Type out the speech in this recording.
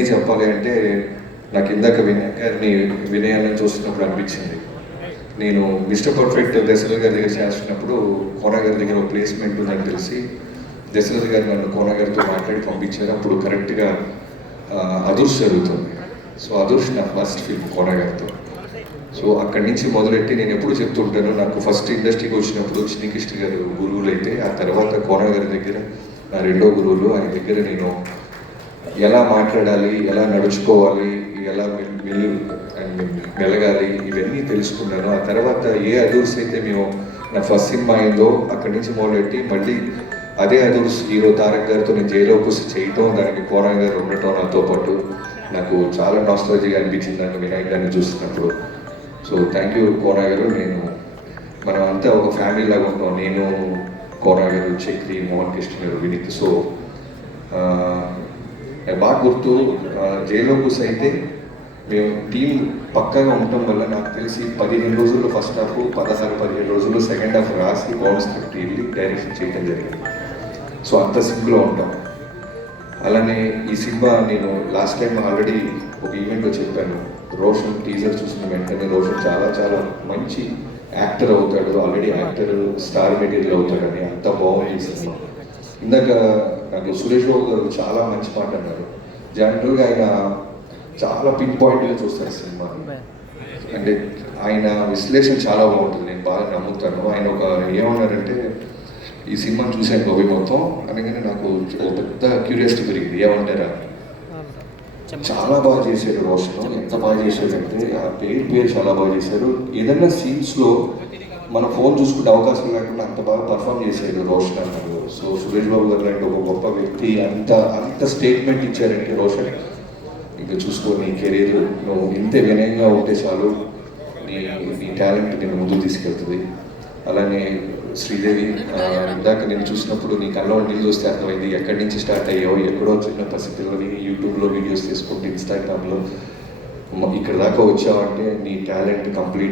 చెప్పాలి అంటే నాకు ఇందాక వినయాలను చూస్తున్నప్పుడు అనిపించింది. నేను మిస్టర్ పర్ఫెక్ట్ దశరథ గారి దగ్గర చేస్తున్నప్పుడు కోన గారి దగ్గర ఒక ప్లేస్మెంట్ ఉందని తెలిసి దశరథ గారు నన్ను కోన గారితో మాట్లాడి పంపించారు. అప్పుడు కరెక్ట్గా అదుర్స్ జరుగుతుంది. సో అదుర్స్ నా ఫస్ట్ ఫిల్మ్ కోన గారితో. సో అక్కడి నుంచి మొదలెట్టి నేను ఎప్పుడు చెప్తుంటాను, నాకు ఫస్ట్ ఇండస్ట్రీకి వచ్చినప్పుడు శ్రీకృష్ణ గారు గురువులు అయితే, ఆ తర్వాత కోన గారి దగ్గర నా రెండో గురువులు. ఆయన దగ్గర నేను ఎలా మాట్లాడాలి, ఎలా నడుచుకోవాలి, ఎలా మెలగాలి, ఇవన్నీ తెలుసుకున్నాను. ఆ తర్వాత ఏ అదూర్స్ అయితే మేము నా ఫస్ట్ సినిమా అయిందో అక్కడి నుంచి మొదలెట్టి మళ్ళీ అదే అదూర్స్ హీరో తారక్ గారితో నేను జైలో కూర్చి చేయటం, దానికి కోన గారు ఉండటం నాతో పాటు నాకు చాలా నాస్టాలజీగా అనిపించింది నాకు వినాయక్ గారిని చూస్తున్నప్పుడు. సో థ్యాంక్ యూ కోన గారు. మనం అంతా ఒక ఫ్యామిలీ లాగా ఉంటాం. నేను, కోన గారు, చక్రి, మోహన్ కృష్ణ గారు, వినీత్. సో బాగా గుర్తు, జైలో కూర్చి అయితే మేము టీం పక్కాగా ఉండటం వల్ల నాకు తెలిసి 15 రోజుల్లో ఫస్ట్ హాఫ్, 16-17 రోజుల్లో సెకండ్ హాఫ్ రాసి బాండ్ స్క్రిప్ట్ వెళ్ళి డైరెక్షన్ చేయడం జరిగింది. సో అంత సింక్లో ఉంటాం. అలానే ఈ సినిమా నేను లాస్ట్ టైం ఆల్రెడీ ఒక ఈవెంట్లో చెప్పాను, రోషన్ టీజర్ చూసిన వెంటనే రోషన్ చాలా చాలా మంచి యాక్టర్ అవుతాడు, ఆల్రెడీ యాక్టర్ స్టార్ మెటీరియల్ అవుతాడని. అంత బాగుంది ఈ సినిమా. ఇందాక నాకు సురేష్ బాబు గారు చాలా మంచి మాట అన్నారు. జనరల్గా ఆయన చాలా పిన్ పాయింట్గా చూస్తారు సినిమా, అంటే ఆయన విశ్లేషణ చాలా బాగుంటుంది, నేను బాగా నమ్ముతాను. ఆయన ఏమన్నారంటే, ఈ సినిమా చూశాను గోబీ మొత్తం అనగానే నాకు ఒక పెద్ద క్యూరియాసిటీ పెరిగింది, ఏమంటారా చాలా బాగా చేశారు రోషన్. ఎంత బాగా చేశారంటే ఆ పేరు చాలా బాగా చేశారు. ఏదైనా సీన్స్లో మన ఫోన్ చూసుకుంటే అవకాశం లేకుండా అంత బాగా పర్ఫామ్ చేశాడు రోషన్ అన్నారు. సో సురేష్ బాబు గారు లాంటి ఒక గొప్ప వ్యక్తి అంత స్టేట్మెంట్ ఇచ్చారంటే రోషన్, ఇంకా చూసుకో నీ కెరీర్ నువ్వు ఇంత వినయంగా ఉంటే చాలు, నీ టాలెంట్ నేను ముందుకు తీసుకెళ్తుంది. అలానే శ్రీదేవి, ఇందాక నేను చూసినప్పుడు నీ కళ్ళలో నీళ్ళు చూస్తే అర్థమైంది ఎక్కడి నుంచి స్టార్ట్ అయ్యావు. ఎక్కడో చిన్న పరిస్థితుల్లోని యూట్యూబ్లో వీడియోస్ తీసుకుంటూ ఇన్స్టాగ్రామ్లో ఇక్కడ దాకా వచ్చావంటే నీ టాలెంట్ కంప్లీట్